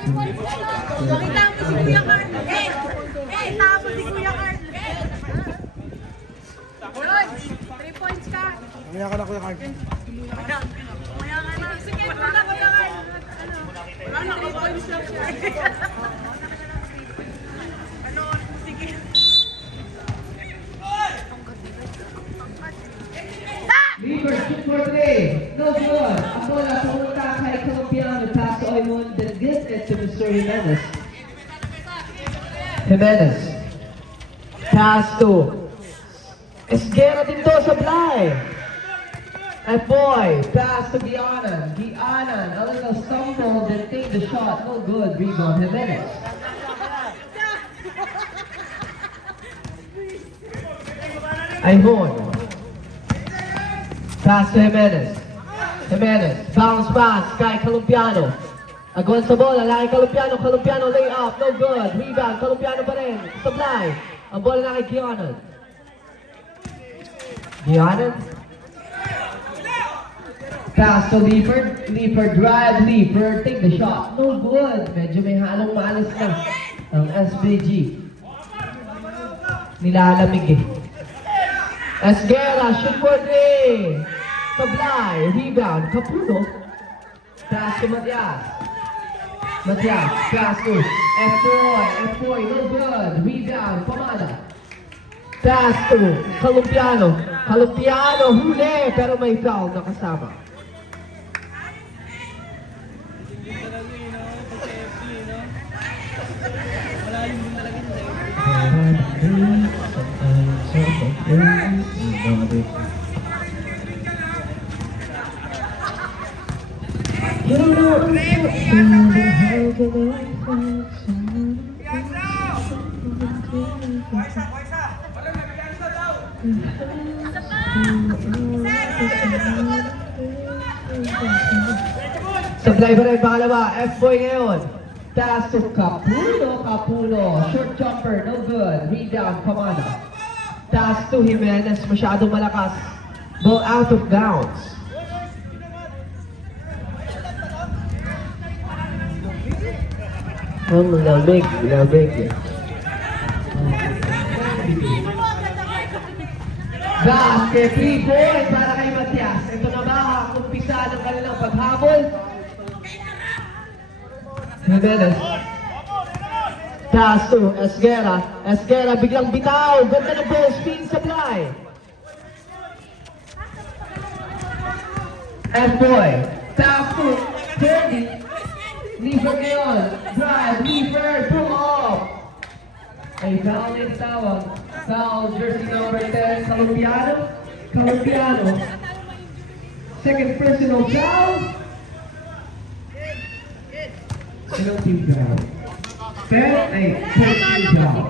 Nakita mo si Kuya Carl. Nakita mo si Kuya Carl. Yun, 3 points ka. Mamaya ka na, Kuya Carl. Kumaya ka na. Sige, muna Kuya Carl. Wala na, 3 points lang siya. Ano, sige. Lever shoot for 3. No good. Ang bola pumunta kay Colombiano. Pass to Oymon. Then gives it to Mr. Jimenez. Jimenez. Pass to Esguera din to sa fly. And boy, pass to Gianan. Gianan, a little stumble, then take the shot. No good. Rebound Jimenez. Aymon. Pass to Jimenez. Jimenez. Bounce pass kay Colombiano. Agwan sa bola. Laki Colombiano. Colombiano lay up. No good. Rebound. Colombiano pa rin. Supply. Ang bola na kay Gianan. Gianan. Pass to Leifert. Leifert drive. Leifert take the shot. No good. Medyo may halong maalis na ang SBG. Nilalamig eh. Esguera, shoot for 3. Supply, rebound, Capuno. Pass to Matias. Matias, pass to F4, no good. Rebound, Pamada. Pass to Colombiano. Colombiano, huli, pero may foul na kasama. Supply pa rin pangalawa, F-boy ngayon. Pass to Capulo, Capulo. Short jumper, no good. Rebound, Pamana. Pass to Jimenez, masyadong malakas. Ball out of bounds. Ang lamig, lamig. Basket, 3 points para kay Matias. Ito na ba ang umpisa ng kanilang paghabol? Jimenez. Pass to Esguera. Esguera biglang bitaw. Ganda ng ball, spin supply. F-boy. Pass to Ferdy. Lever ngayon. Drive. Lever. Pull off. Ay foul din tawag. Foul jersey number 10. Colombiano. Colombiano. Second personal foul. Ilang team foul? 10 ay 14 foul.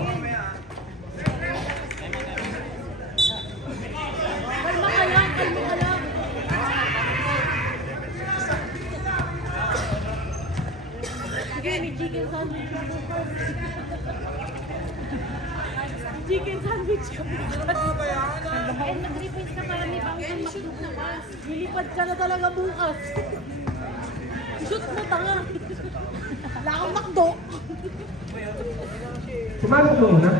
Kalma ka lang, kalma ka lang. Sige, may chicken sandwich ka bukas. Chicken sandwich ka bukas. Eh, nag-request ka para may bangkang shoot naman. Lilipad ka na talaga bukas. Shoot mo, tanga. Wala kang makdo. Pumasok mo muna?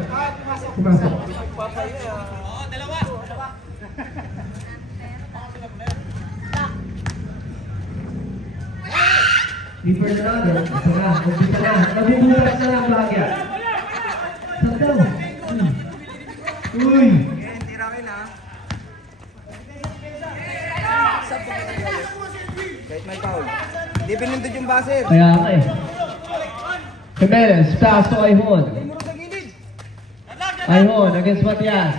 Pumasok. Oo, dalawa. Lever na natin. Ito na. Nagbita na. Nabubukas na ang bagya. Sandaw. Uy! Tira rin ha. Kahit may foul. Hindi pinindod yung baser. Kaya ka eh. Jimenez, pass to Ayhon. Muro sa gilid. Ayhon against Matias.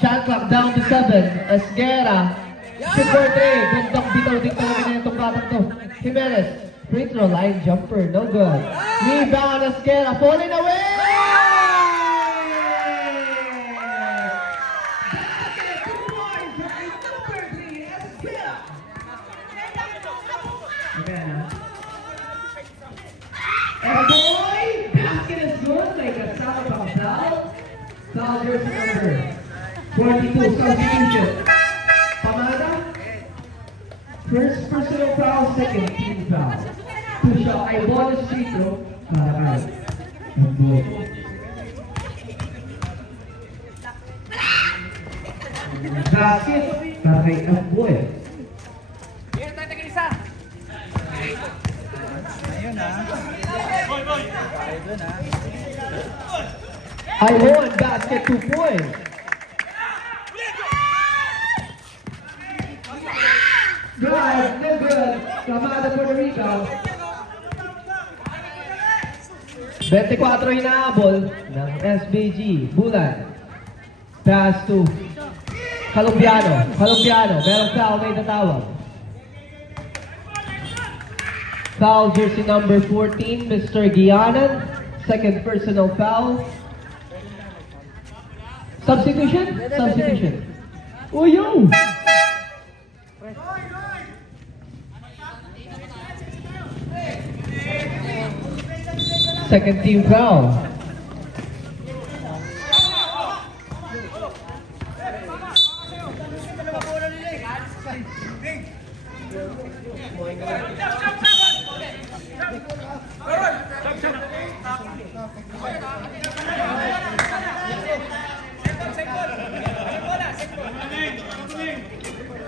Shot clock down to 7. Esguera. Shoot for 3. Gandang bitaw din talaga na itong batang to. Jimenez. Free throw line jumper. No good. Rebound Esguera. Falling away! And boy, basket is good. Like a sound of a foul. Foul jersey number 42, substitution. Pamada. First personal foul, second team foul. 2 Crucio ay bonus free throw para kay F-Boy. Basket para kay F-Boy. Ayun ha. Ayun ha. I won basket 2 points. Drive, no good. Kamada for the rebound. 24 hinahabol ng SBG. Bulan. Pass to Kalumpiano. Kalumpiano. Merong foul na itatawag. Foul jersey number 14, Mr. Guianan. Second personal foul. Substitution? Substitution. Oh, yo! Second team foul.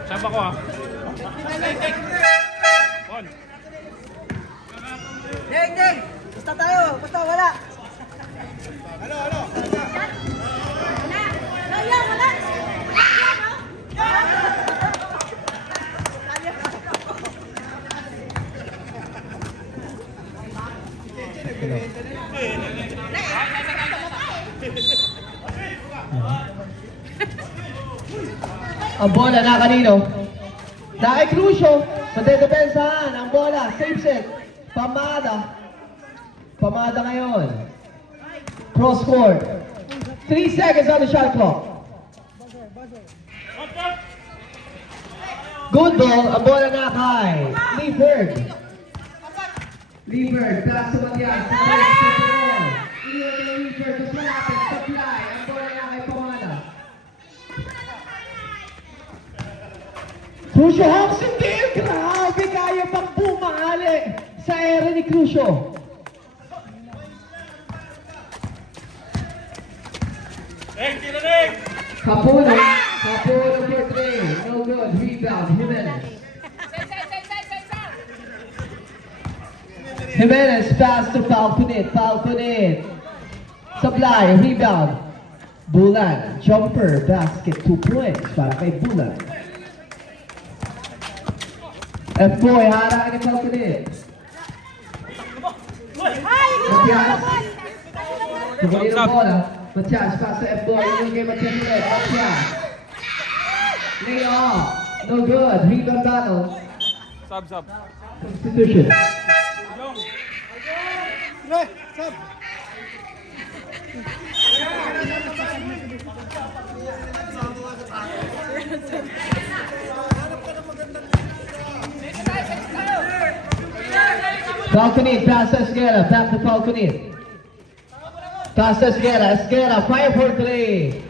Saba ko ah. On. Ding, ding! Basta tayo! Basta wala! Halo, halo! Ang bola na kanino? Na kay Crucio. Matedepensahan. Ang bola. Safe set. Pamada. Pamada ngayon. Cross court. 3 seconds on the shot clock. Good ball. Ang bola na kay Leifert. Leifert. Pass to Matias. Iwan ni Leifert. Mas malapit. Supply. Ang bola na kay Pamada. Crucio Hawks hindi! Grabe! Kaya pang bumali sa ere ni Crucio. Capulo. Capulo for 3. No good. Rebound. Jimenez. Jimenez pass to Falconet. Falconet. Supply. Rebound. Bulan. Jumper. Basket. 2 points para kay Bulan. F-Boy, harang ni Falconet. Matias. Tumayin ang bola. Matias, pass to F-Boy. Yung kay Matias ulit. Matias. Lay off. No good. Rebound battle. Sub. Substitution. Falconet, pass to Esguera, back to Falconet. Pass to Esguera, Esguera, fire for 3.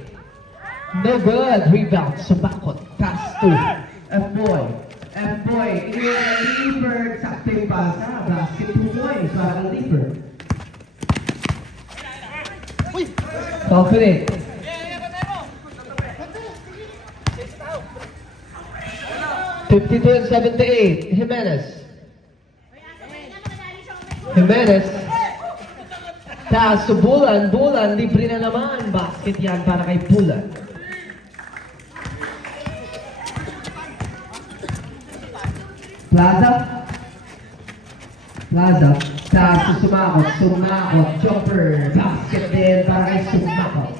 No good, rebound, sumakot, pass to F-Boy. F-Boy, Leifert, sakto yung pasa, basket 2 points, para kang Leifert. Falconet. $52 and 78, Jimenez. Jimenez. Pass to Bulan. Bulan, libre na naman. Basket yan para kay Bulan. Plaza. Plaza. Pass to Sumakot. Sumakot. Jumper. Basket din para kay Sumakot.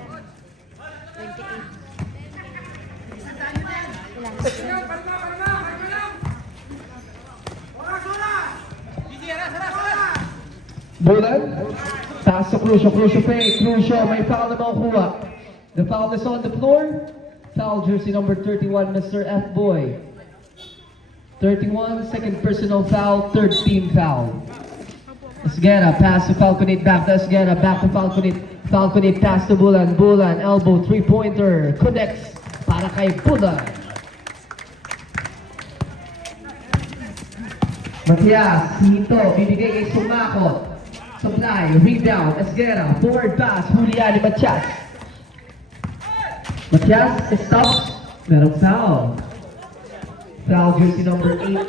Bulan. Pass to Crucio. Crucio fake. Crucio, may foul na makukuha. The foul is on the floor. Foul jersey number 31, Mr. F-Boy. 31, second personal foul, third team foul. Esguera, pass to Falconet, back to Esguera, back to Falconet. Falconet, pass to Bulan. Bulan, elbow, three-pointer. Connects para kay Bulan. Matias, Hito, bibigay kay Sumakot. Supply, rebound, Esguera, forward pass, hulihan ni Matias. Matias, stops. Merong foul. Foul jersey number 8.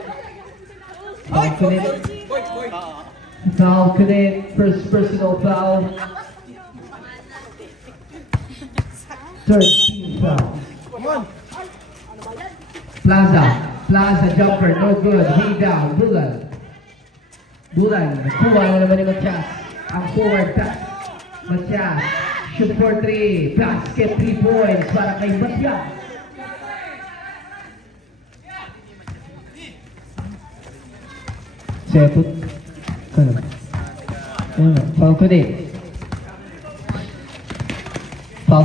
Foul Kunit. Foul Kunit, first personal foul. Third team foul. Plaza jumper, no good. Rebound, Bulan. Nakuha na naman ni Matias. Ang forward pass. Matias, shoot for 3. Basket, 3 points para kay Matias. Seput. Foul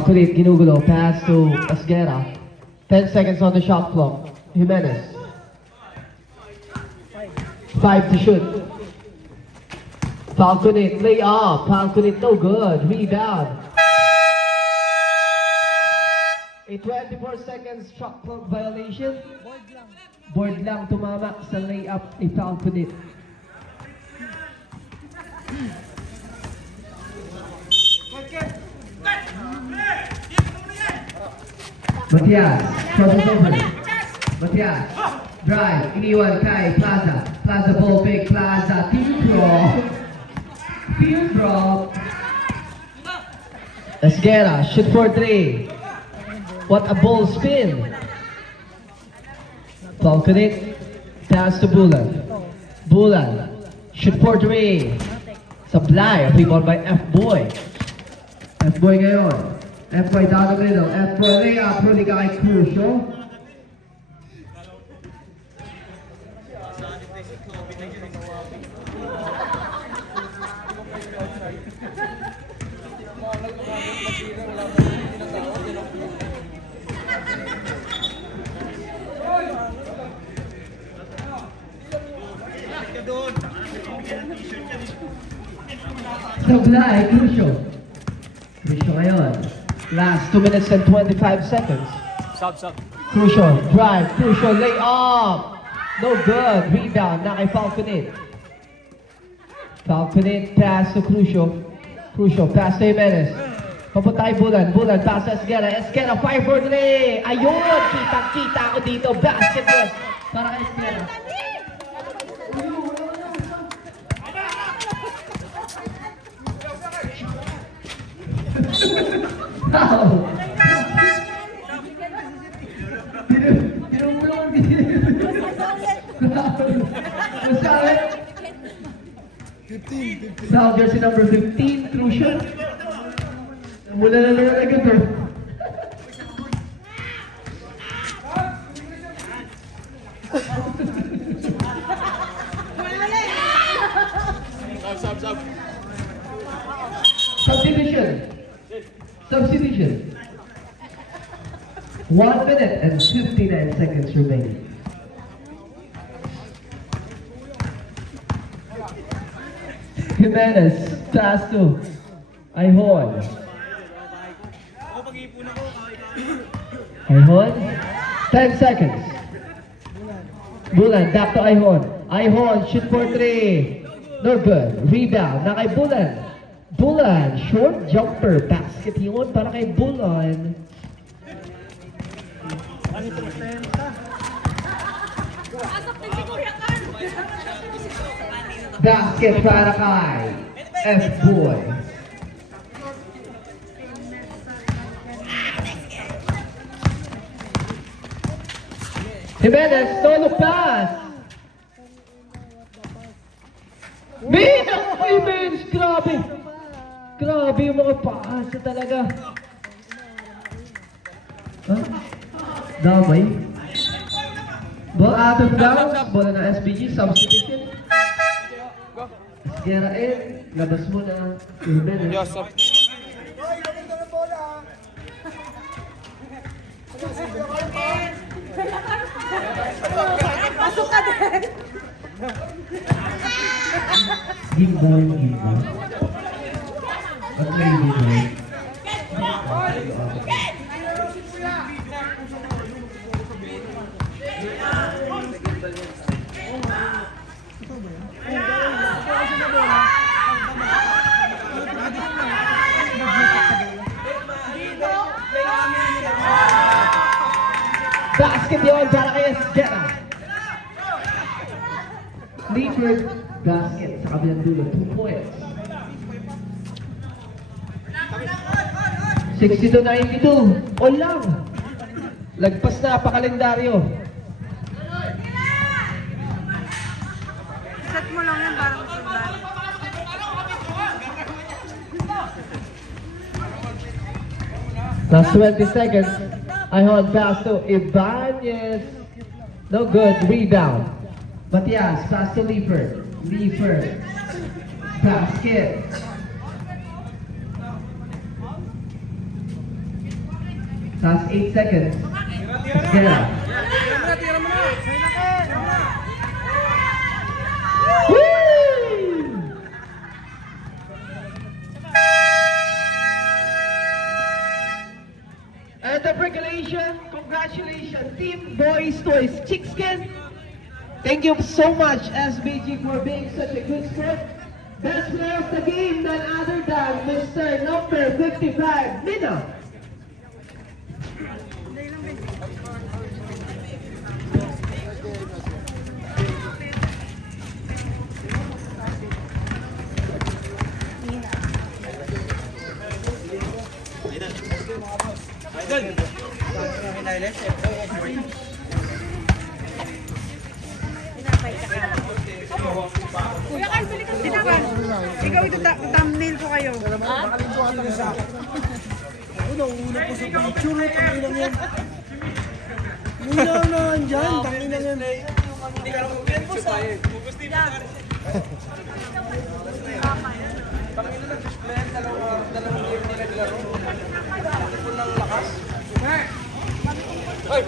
Kunit, ginugulo. Pass to Esguera. 10 seconds on the shot clock. Jimenez. 5 to shoot. Foul Kunit, lay off. Foul Kunit, no good. Rebound. A 24 seconds shot clock violation. Board lang tumama sa layup ni Foul Kunit. Matias, crosses over. Matias, drive, iniwan kay Plaza. Plaza ball big, Plaza, team drop. Esguera, shoot for 3. What a ball spin. Falcon it, pass to Bulan. Shoot for 3. Supply, rebound by F-Boy. F-Boy ngayon. F-Boy down the middle. F-Boy layup, huli ka kay Crucio. Supply, Crucio ngayon. Last 2 minutes and 25 seconds. Sub. Crucio, drive, Crucio, lay off. No good. Rebound na kay Falconit. Pass to Crucio. Pass to Jimenez. Papunta kay Bulan, pass to Esguera, 5 for 3. Ayun, kita ako dito. Basketball para kay Esguera. Foul. Foul jersey number 15, Crucio. Mula na lang agad to. Sub. Substitution. 1 minute and 59 seconds remaining. Jimenez, pass to Ayhon. 10 seconds. Bulan, back to Ayhon, shoot for 3. No good. Rebound, na kay Bulan, short jumper. Basket yun para kay Bulan. Basket para kay F-Boy. Jimenez, solo pass. Jimenez, grabe. Grabe yung mga paasa talaga. Huh? Damay. Ball out of bounds. Bola ng SBG. Substitution. Esguera in. Labas mo na. Jimenez. Joseph. Pasok ka din. Gimbal. At may gimbal. basket yun para kay Esguera. Clifford, basket sa kabilang dulo, 2 points. 60-92, all lang. Lagpas na pakalendaryo. Set mo lang yan parang sundan. Last 20 seconds. Ayhon pass to Ibanez. No good. Rebound. Matias, pass to Leifert. Leifert. Basket. Last 8 seconds. Esguera. Woo! And the regulation, congratulations, Team Boys Toys Chickskin. Thank you so much, SBG, for being such a good sport. Best player of the game, none other than Mr. Number 55, Mina. Kuya Carl, balik ka sinaban. Ikaw ito thumbnail ko kayo. Una po sa picture, tanginang yan. Una na andyan, tanginang yan. Hindi ka lang mag-pupus pa eh. Pupus din na. Tanginang nag-display, dalawang game nila naglaro. Full ng lakas. Hoy!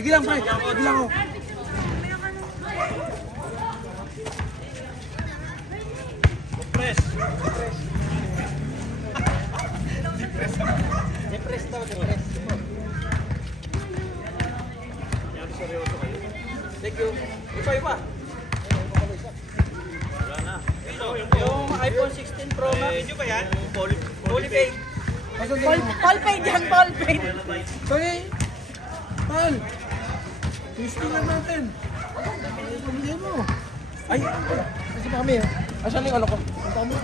Sige lang, pre. Sige lang ako. Depress. Depress daw, depress. Thank you. Iba. Wala na. Yung iPhone 16 Pro Max. Inyo ba yan? Fully paid. Ball paid yan, ball paid. Sorry. Paul. Testing lang natin. Pamilya mo. Ay, kasi kami. Asan yung ano ko? Ang kami.